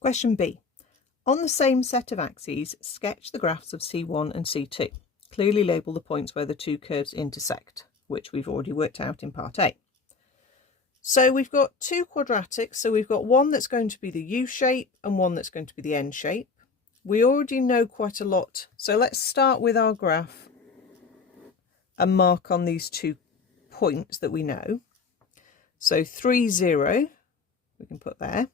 Question B. On the same set of axes, sketch the graphs of C1 and C2. Clearly label the points where the two curves intersect, which we've already worked out in part A. So we've got two quadratics, so we've got one that's going to be the U shape and one that's going to be the N shape. We already know quite a lot, so let's start with our graph and mark on these 2 points that we know. So 3, 0, we can put there.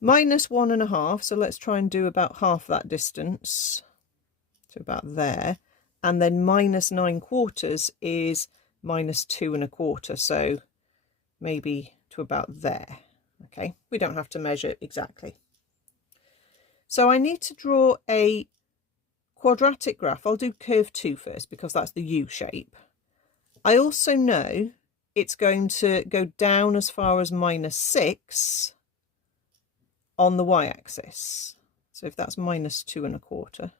Minus 1.5, so let's try and do about half that distance, to about there. And then minus 9/4 is minus 2.25, so maybe to about there. Okay, we don't have to measure it exactly. So I need to draw a quadratic graph. I'll do curve 2 first because that's the U shape. I also know it's going to go down as far as minus 6 on the y-axis. So if that's minus 2.25,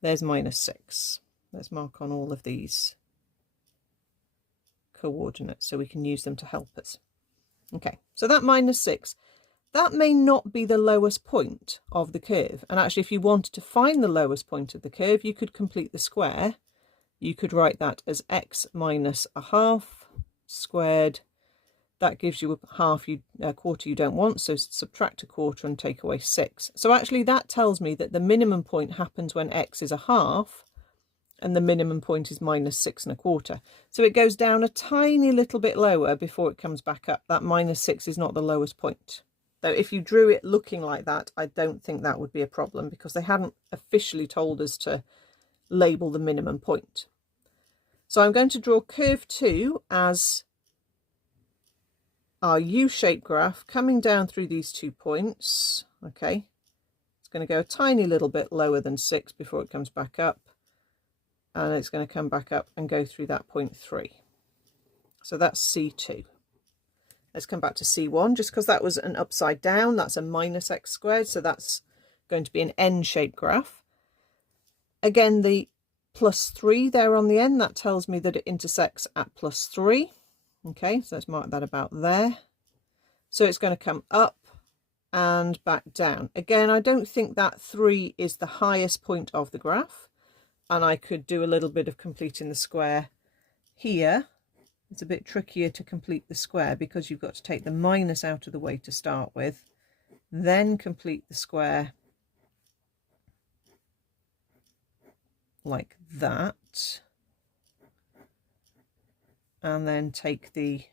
there's minus 6. Let's mark on all of these coordinates so we can use them to help us. Okay, so that minus 6, that may not be the lowest point of the curve. And actually, if you wanted to find the lowest point of the curve, you could complete the square. You could write that as x minus a half squared. That gives you a quarter you don't want, so subtract a quarter and take away 6. So actually that tells me that the minimum point happens when x is a half and the minimum point is minus 6.25. So it goes down a tiny little bit lower before it comes back up. That minus 6 is not the lowest point. Though if you drew it looking like that, I don't think that would be a problem because they hadn't officially told us to label the minimum point. So I'm going to draw curve 2 as our U-shaped graph coming down through these 2 points. Okay, it's going to go a tiny little bit lower than 6 before it comes back up, and it's going to come back up and go through that point 3. So that's C2. Let's come back to C1 just because that was an upside down. That's a minus x squared, so that's going to be an N-shaped graph. Again, the plus 3 there on the end, that tells me that it intersects at plus 3. Okay, so let's mark that about there. So it's going to come up and back down. Again, I don't think that 3 is the highest point of the graph, and I could do a little bit of completing the square here. It's a bit trickier to complete the square because you've got to take the minus out of the way to start with, then complete the square like that, and then take the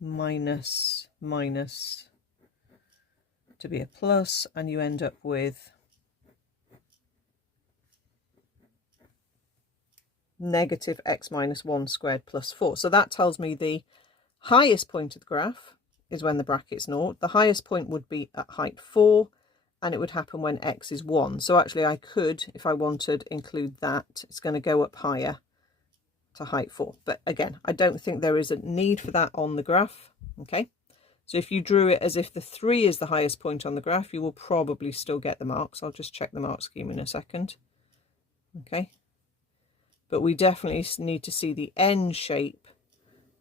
minus to be a plus, and you end up with negative x minus 1 squared plus 4. So that tells me the highest point of the graph is when the bracket's 0. The highest point would be at height 4, and it would happen when x is 1. So actually I could, if I wanted, include that. It's going to go up higher to height 4. But again, I don't think there is a need for that on the graph. Okay, so if you drew it as if the 3 is the highest point on the graph, you will probably still get the marks. I'll just check the mark scheme in a second. Okay, but we definitely need to see the N shape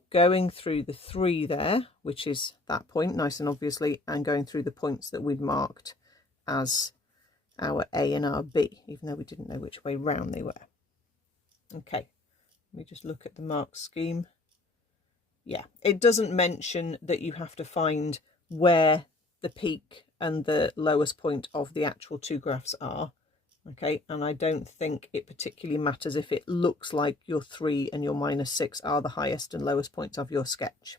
going through the 3 there, which is that point, nice and obviously, and going through the points that we'd marked as our A and our B, even though we didn't know which way round they were. Okay, let me just look at the mark scheme. Yeah, it doesn't mention that you have to find where the peak and the lowest point of the actual 2 graphs are. Okay, and I don't think it particularly matters if it looks like your 3 and your minus 6 are the highest and lowest points of your sketch.